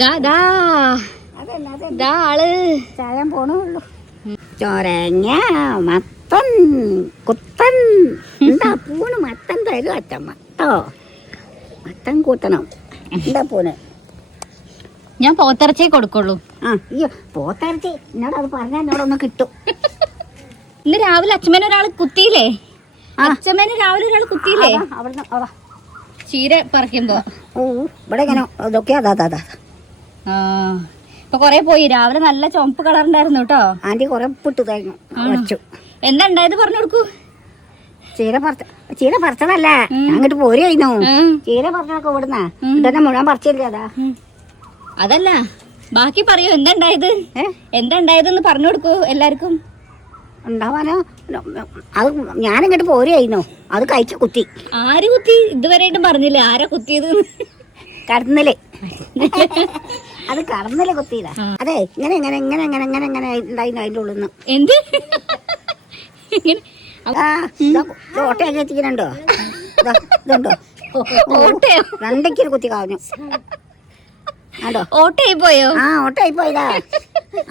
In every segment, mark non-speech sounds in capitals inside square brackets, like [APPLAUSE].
ദാ ആൾ. ചായാൻ പോണുള്ളൂ ചൊരങ്ങ മത്തൻ കുത്തൻ. എന്താ പൂണ് മത്തൻ തരും അച്ഛമ്മ കേട്ടോ മത്തൻ കൂട്ടണം എന്താ പൂണ്? ഞാൻ പോത്തിറച്ചേ കൊടുക്കുള്ളൂ. ആ അയ്യോ പോത്തിറച്ചി. എന്നോട് അത് പറഞ്ഞാൽ എന്നോടൊന്ന് കിട്ടും. ഇന്ന് രാവിലെ അച്ഛമ്മേനെ ഒരാൾ കുത്തിയില്ലേ. അച്ഛമ്മേനെ രാവിലെ ഒരാൾ കുത്തിയില്ലേ? അവിടുന്ന് ചീര പറിക്കുമ്പോ. ഓ ഇവിടെ ഇങ്ങനെ ഇതൊക്കെയാ അതാ അതാ ഇപ്പൊ കൊറേ പോയി. രാവിലെ നല്ല ചുമപ്പ് കളർ ഉണ്ടായിരുന്നു കേട്ടോ. ആന്റി കൊറേ പുട്ട് തന്നു വച്ചു എന്താ ഉണ്ടായത് പറഞ്ഞു കൊടുക്കൂ. ചീര പറിച്ച ചീര പറിച്ചതല്ല. അങ്ങോട്ട് കഴിഞ്ഞു. ചീര പറിച്ചതൊക്കെ ഇവിടുന്ന. ഇതന്നെ മുഴുവൻ പറിച്ചില്ല അതാ? അതല്ല. ബാക്കി പറയൂ എന്താ ഉണ്ടായത്? എന്താ ഉണ്ടായതെന്ന് പറഞ്ഞു കൊടുക്കൂ എല്ലാവർക്കും. ഉണ്ടാവാനോ? അത് ഞാനിങ്ങോട്ട് പോരുമായിരുന്നു അത് കഴിച്ച് കുത്തി. ആര് കുത്തി? ഇതുവരെയായിട്ടും പറഞ്ഞില്ലേ? ആരാ കുത്തിയത്? കടന്നൽ [LAUGHS] അത് കടന്നല്ല കുത്തിയതാ. അതെ ഇങ്ങനെ ഇങ്ങനെ ഇങ്ങനെ ഇങ്ങനെ ഇങ്ങനെ ഇങ്ങനെ ഉണ്ടായിരുന്നു അതിന്റെ ഉള്ളിൽ നിന്ന് എന്ത്? ഓട്ടയൊക്കെ എത്തിക്കുന്നുണ്ടോ ഇതാ, ഇതുണ്ടോ? ഓട്ടയോ? രണ്ടയ്ക്കൊരു കുത്തി കളഞ്ഞു. പോയോ ആ ഓട്ടായി പോയതാ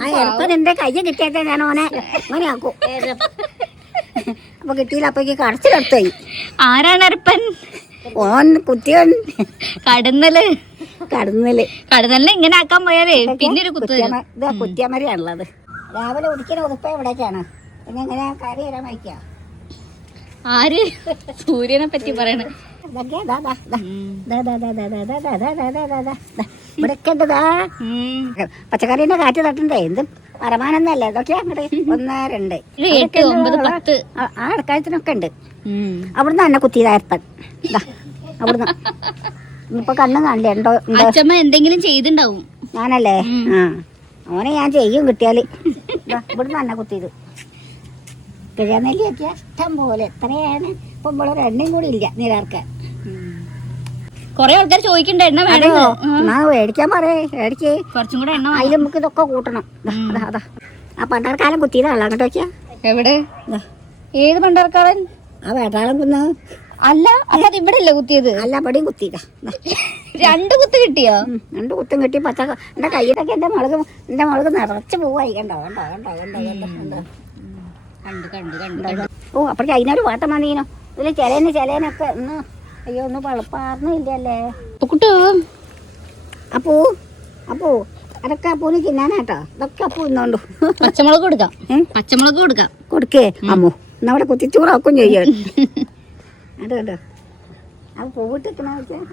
ആ എളുപ്പം എന്റെ കയ്യ കിട്ടിയാട്ടെ ഞാൻ ഓനെ. അങ്ങനെ ആക്കും. അപ്പൊ കിട്ടിയില്ല അപ്പൊക്ക് കടച്ചിലെടുത്തായി. ആരാണ് അരപ്പൻ? ഓൻ കുത്തിയൻ കടന്നൽ. കടന്നൽ കടന്നല്ലേ ഇങ്ങനെ ആക്കാൻ പോയാലേ പിന്നെ ഒരു കുത്തു ഇതാ രാവിലെ ഉടിക്കുന്ന ഉറുപ്പ എവിടേക്കാണ് പിന്നെ എങ്ങനെ കറി വരാൻ വയ്ക്കുക ആര് സൂര്യനെ പറ്റി പറയണ പച്ചക്കറീന്റെ കാറ്റ് തട്ടണ്ടേ എന്തും വരമാനൊന്നല്ലേ ഇതൊക്കെ ഒന്ന് രണ്ട് ആ അടുക്കാലത്തിനൊക്കെ ഉണ്ട് അവിടുന്ന് തന്നെ കുത്തിയതായിരുപ്പൻ അവിടുന്ന് ഇനിയിപ്പൊ കണ്ണും കാണില്ല ഉണ്ടോ അച്ഛമ്മ എന്തെങ്കിലും ചെയ്തിണ്ടാവും. ഞാനല്ലേ? ആ. ഓനെ ഞാൻ ചെയ്യും കിട്ടിയാൽ. ഇവിടുന്ന് തന്നെ കുത്തിയത്. കിഴനെല്ലിയൊക്കെ ഇഷ്ടം പോലെ. എത്രയാണ് ഇപ്പൊ ഇവിടെ എണ്ണയും കൂടി ഇല്ല നിരാർക്കാൻ കൊറേ ആൾക്കാർ ചോദിക്കണ്ട എണ്ണ വേണം എന്നാ മേടിക്കാൻ പറയേ കുറച്ചും കൂടെ എണ്ണ അതിൽ നമുക്ക് ഇതൊക്കെ കൂട്ടണം. അതാ അതാ ആ പണ്ടാർക്കാലം കുത്തിയതാണല്ലോ അങ്ങോട്ട് നോക്കിയാ എവിടെ? ഏത് പണ്ടാർക്കാളൻ? ആ വേട്ടാളം കുന്ന് അല്ല അപ്പൊ അത് ഇവിടെ അല്ലേ കുത്തിയത്? അല്ല അവിടെയും കുത്തിയതാ. രണ്ട് കുത്ത് കിട്ടിയോ? രണ്ട് കുത്തും കിട്ടി പച്ച എന്റെ കയ്യിലൊക്കെ എന്റെ മുളക് എന്റെ മുളക് നിറച്ച് പോവായി കണ്ടോ? കണ്ടോ കണ്ടോ കണ്ടോ കണ്ടോ. ഓ അപ്പഴേ അതിനൊരു വാട്ടം വന്നീനോ? ഇതിൽ ചിലേന് ചിലേനൊക്കെ ഒന്ന് അയ്യോ ഒന്ന് പളപ്പാർന്നില്ലല്ലേ കുട്ടു. അപ്പൂ അപ്പൂ അതൊക്കെ അപ്പൂന് തിന്നാനാട്ടോ. ഇതൊക്കെ അപ്പൂ ഇന്നോണ്ടു പച്ചമുളക് കൊടുക്കാം. പച്ചമുളക് കൊടുക്കാം. കൊടുക്കേ. അമ്മു എന്നാ അവിടെ കുത്തിച്ചൂറാക്കും ചെയ്യാൻ [LAUGHS] അത് അതെ. ആ പൂവിട്ടിക്കണ വെച്ചാൽ